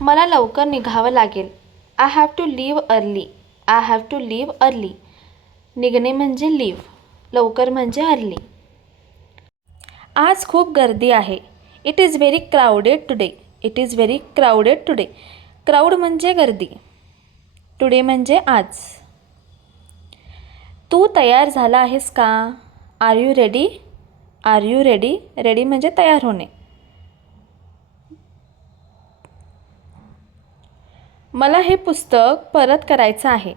मला लवकर निघावं लागेल. I have to leave early. I have to leave early. निघणे म्हणजे लीव, लवकर म्हणजे अर्ली. आज खूप गर्दी आहे. It is very crowded today. It is very crowded today. Crowd म्हणजे गर्दी. टुडे म्हणजे आज. तू तयार झाला आहेस का? Are you ready? Are you ready? Ready म्हणजे तयार होणे. मला हे पुस्तक परत करायचं आहे.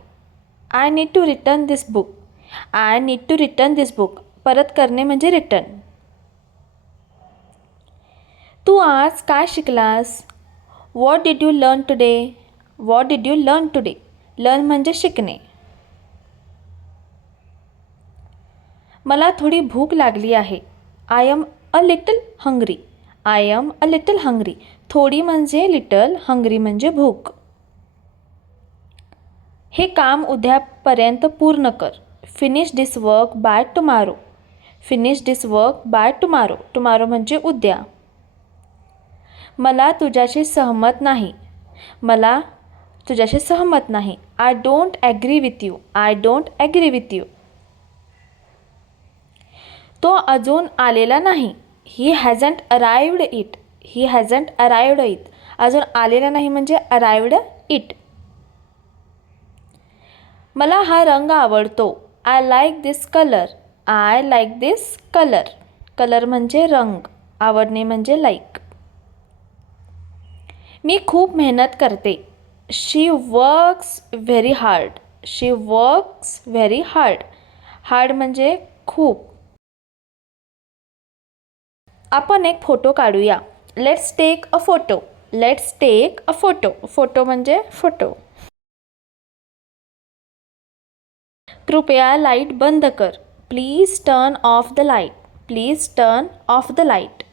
I need to return this book. I need to return this book. परत करणे म्हणजे रिटर्न. तू आज काय शिकलास? What did you learn today? What did you learn today? Learn म्हणजे शिकणे. मला थोडी भूक लागली आहे. I am a little hungry. I am a little hungry. थोडी म्हणजे लिटल, हंग्री म्हणजे भूक. हे काम उद्यापर्यंत पूर्ण कर. Finish this work by tomorrow. Finish this work by tomorrow. Tomorrow म्हणजे उद्या. मला तुझ्याशी सहमत नाही. मला तुझ्याशी सहमत नाही. I don't agree with you. I don't agree with you. तो अजून आलेला नाही. He hasn't arrived it. He hasn't arrived it. अजून आलेला नाही म्हणजे अराइव्ड इट. मला हा रंग आवडतो. I like this colour. I like this colour. Colour म्हणजे रंग, आवडणे म्हणजे लाईक. मी खूप मेहनत करते. She works very hard. She works very hard. Hard म्हणजे खूप. आपण एक फोटो काढूया. Let's take a photo. Let's take a photo. Photo म्हणजे फोटो. कृपया लाईट बंद कर. Please turn off the light. Please turn off the light.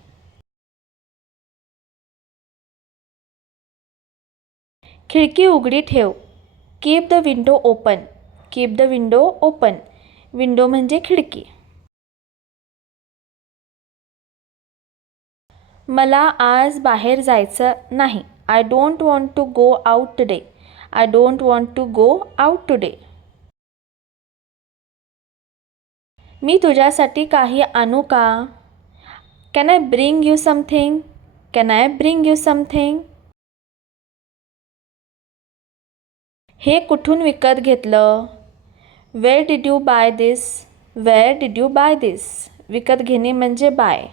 खिडकी उघडी ठेव. Keep the window open. Keep the window open. Window म्हणजे खिडकी. मला आज बाहेर जायचं नाही. I don't want to go out today. I don't want to go out today. मी तुझ्यासाठी काही आणू का? Can I bring you something? Can I bring you something? हे कुठून विकत घेतलं? Where did you buy this? Where did you buy this? विकत घेणे म्हणजे बाय.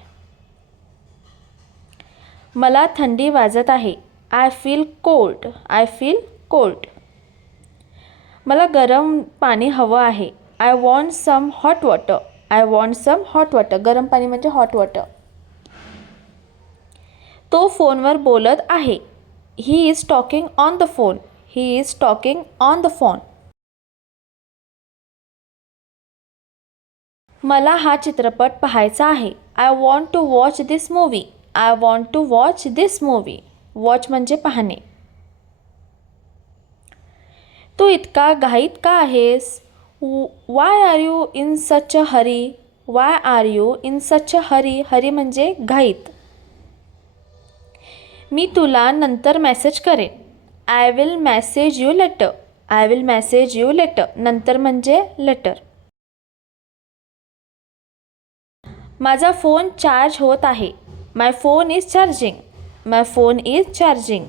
मला थंडी वाजत आहे. I feel cold. I feel cold. मला गरम पाणी हवं आहे. I want some hot water. I want some hot water. गरम पाणी म्हणजे हॉट वॉटर. तो फोनवर बोलत आहे. He is talking on the phone. He is talking on the phone. मला हा चित्रपट पाहायचा आहे. I want to watch this movie. I want to watch this movie. Watch म्हणजे पाहणे. तू इतका घाईत का आहेस? Why are you in such a hurry? Why are you in such a hurry? Hurry म्हणजे घाईत. मी तुला नंतर मेसेज करेन. I will message you later. I will message you later. नंतर म्हणजे लेटर. माझा फोन चार्ज होत आहे. My phone is charging. My phone is charging.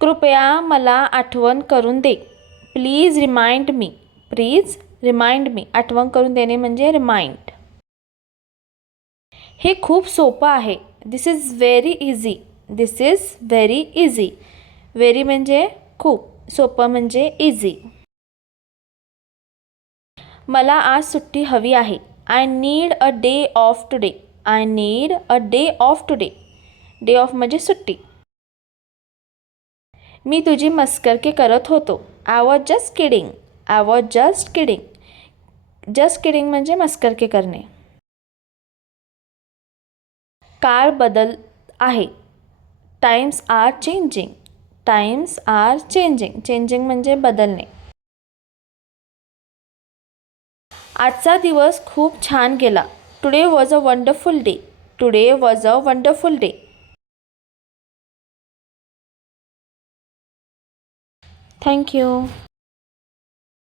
कृपया मला आठवण करून दे. Please remind me. Please remind me. आठवण करून देणे म्हणजे रिमाइंड. हे खूप सोपं आहे. This is very easy. This is very easy. Very म्हणजे खूप, सोपं म्हणजे इझी. मला आज सुट्टी हवी आहे. I need a day off today. I need a day off today. Day off म्हणजे सुट्टी. मी तुझी मस्करके करत होतो. I was just kidding. I was just kidding. Just kidding म्हणजे मस्करके करणे. काळ बदल आहे. Times are changing. Times are changing. Changing म्हणजे बदलणे. आजचा दिवस खूप छान गेला. Today was a wonderful day. Today was a wonderful day. Thank you.